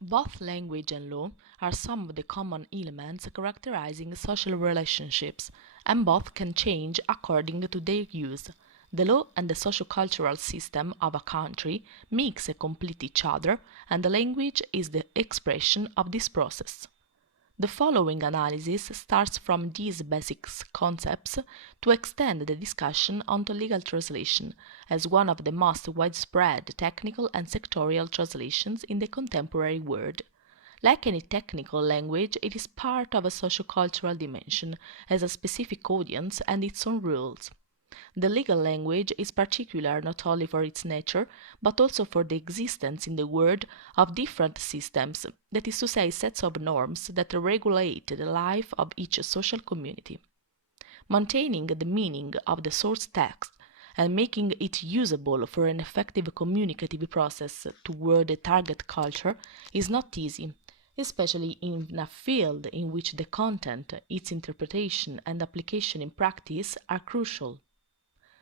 Both language and law are some of the common elements characterizing social relationships, and both can change according to their use. The law and the socio-cultural system of a country mix and complete each other, and the language is the expression of this process. The following analysis starts from these basic concepts to extend the discussion onto legal translation as one of the most widespread technical and sectorial translations in the contemporary world. Like any technical language, it is part of a socio-cultural dimension, has a specific audience and its own rules. The legal language is particular not only for its nature, but also for the existence in the world of different systems, that is to say, sets of norms that regulate the life of each social community. Maintaining the meaning of the source text and making it usable for an effective communicative process toward the target culture is not easy, especially in a field in which the content, its interpretation, and application in practice are crucial.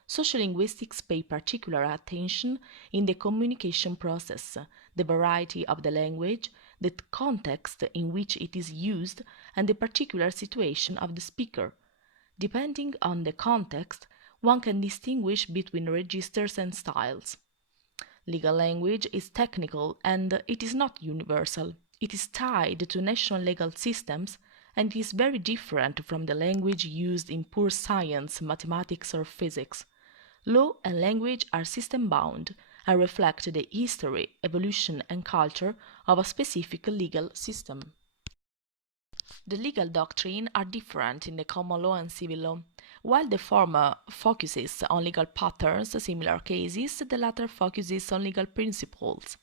Sociolinguistics pay particular attention in the communication process, the variety of the language, the context in which it is used, and the particular situation of the speaker. Depending on the context, one can distinguish between registers and styles. Legal language is technical and it is not universal. It is tied to national legal systems and is very different from the language used in pure science, mathematics, or physics. Law and language are system-bound and reflect the history, evolution, and culture of a specific legal system. The legal doctrine are different in the common law and civil law. While the former focuses on legal patterns, similar cases, the latter focuses on legal principles.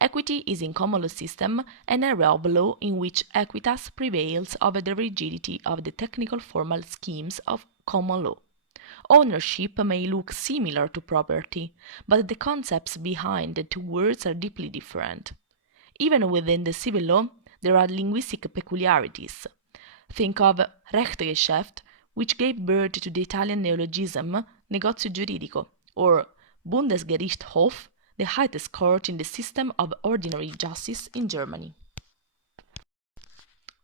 Equity is in common law system an area of law in which equitas prevails over the rigidity of the technical formal schemes of common law. Ownership may look similar to property, but the concepts behind the two words are deeply different. Even within the civil law, there are linguistic peculiarities. Think of Rechtsgeschäft, which gave birth to the Italian neologism negozio giuridico, or Bundesgerichtshof, the highest court in the system of ordinary justice in Germany.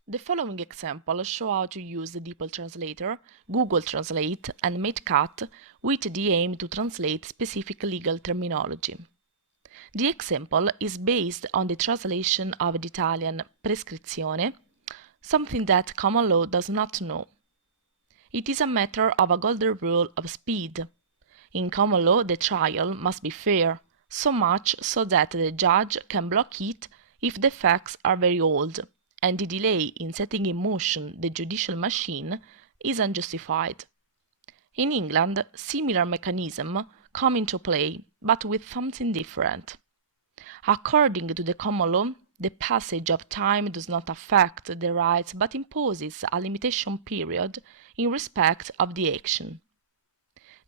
The following examples show how to use the DeepL Translator, Google Translate, and MateCat with the aim to translate specific legal terminology. The example is based on the translation of the Italian prescrizione, something that common law does not know. It is a matter of a golden rule of speed. In common law, the trial must be fair, so much so that the judge can block it if the facts are very old, and the delay in setting in motion the judicial machine is unjustified. In England, similar mechanisms come into play, but with something different. According to the common law, the passage of time does not affect the rights but imposes a limitation period in respect of the action.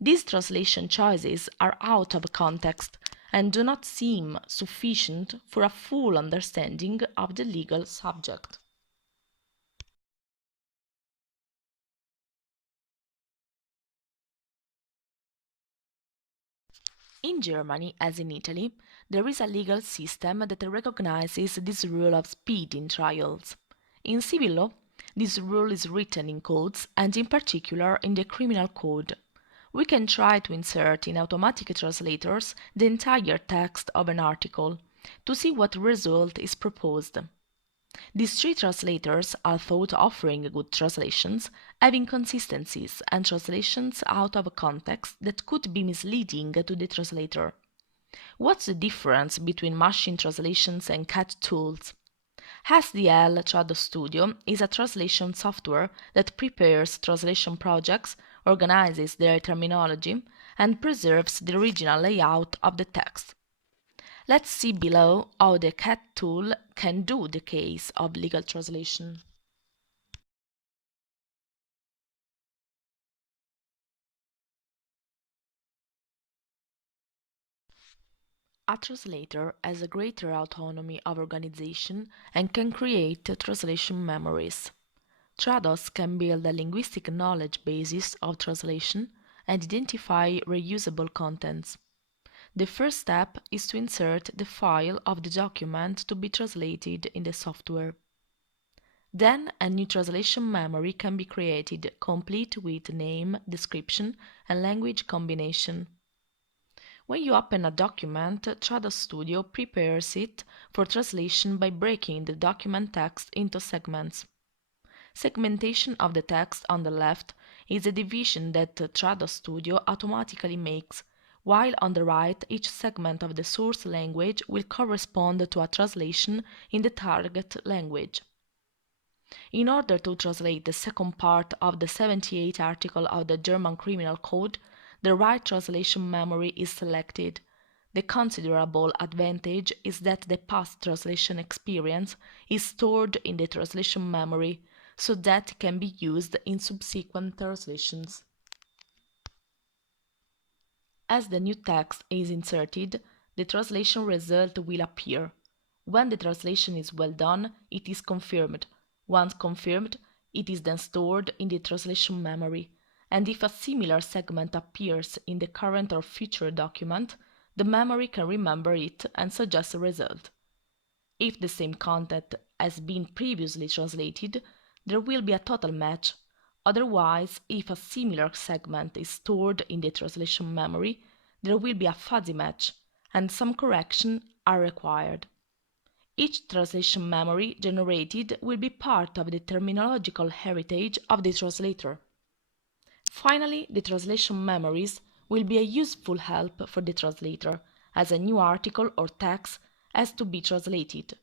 These translation choices are out of context and do not seem sufficient for a full understanding of the legal subject. In Germany, as in Italy, there is a legal system that recognizes this rule of speed in trials. In civil law, this rule is written in codes and in particular in the criminal code. We can try to insert in automatic translators the entire text of an article to see what result is proposed. These three translators are thought offering good translations, have inconsistencies and translations out of context that could be misleading to the translator. What's the difference between machine translations and CAT tools? SDL Trad Studio is a translation software that prepares translation projects, organizes their terminology, and preserves the original layout of the text. Let's see below how the CAT tool can do the case of legal translation. A translator has a greater autonomy of organization and can create translation memories. Trados can build a linguistic knowledge basis of translation and identify reusable contents. The first step is to insert the file of the document to be translated in the software. Then a new translation memory can be created, complete with name, description, and language combination. When you open a document, Studio prepares it for translation by breaking the document text into segments. Segmentation of the text on the left is a division that Studio automatically makes, while on the right each segment of the source language will correspond to a translation in the target language. In order to translate the second part of the 78 article of the German Criminal Code, the right translation memory is selected. The considerable advantage is that the past translation experience is stored in the translation memory, so that it can be used in subsequent translations. As the new text is inserted, the translation result will appear. When the translation is well done, it is confirmed. Once confirmed, it is then stored in the translation memory, and if a similar segment appears in the current or future document, the memory can remember it and suggest a result. If the same content has been previously translated, there will be a total match. Otherwise, if a similar segment is stored in the translation memory, there will be a fuzzy match, and some corrections are required. Each translation memory generated will be part of the terminological heritage of the translator. Finally, the translation memories will be a useful help for the translator, as a new article or text has to be translated.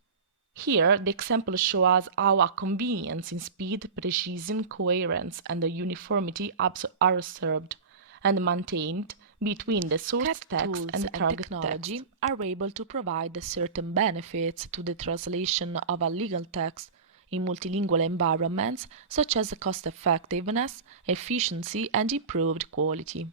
Here, the example shows us how a convenience in speed, precision, coherence, and uniformity are served and maintained between the source text and the target technology text. Are able to provide certain benefits to the translation of a legal text in multilingual environments, such as cost effectiveness, efficiency, and improved quality.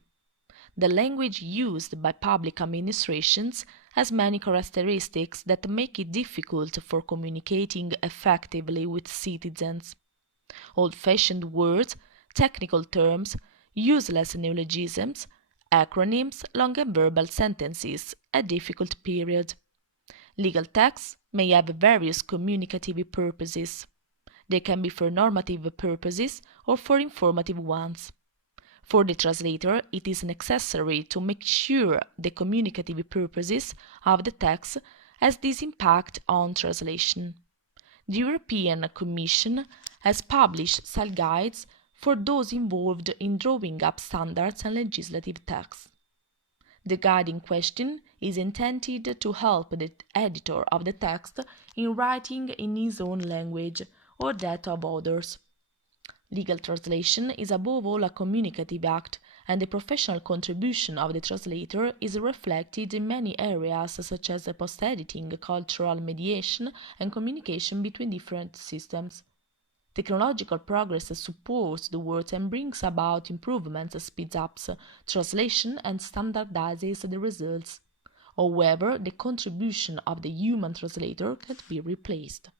The language used by public administrations has many characteristics that make it difficult for communicating effectively with citizens. Old-fashioned words, technical terms, useless neologisms, acronyms, long and verbal sentences, a difficult period. Legal texts may have various communicative purposes. They can be for normative purposes or for informative ones. For the translator, it is necessary to make sure the communicative purposes of the text has this impact on translation. The European Commission has published style guides for those involved in drawing up standards and legislative texts. The guide in question is intended to help the editor of the text in writing in his own language or that of others. Legal translation is above all a communicative act, and the professional contribution of the translator is reflected in many areas such as post-editing, cultural mediation, and communication between different systems. Technological progress supports the work and brings about improvements, speeds up translation, and standardizes the results. However, the contribution of the human translator can't be replaced.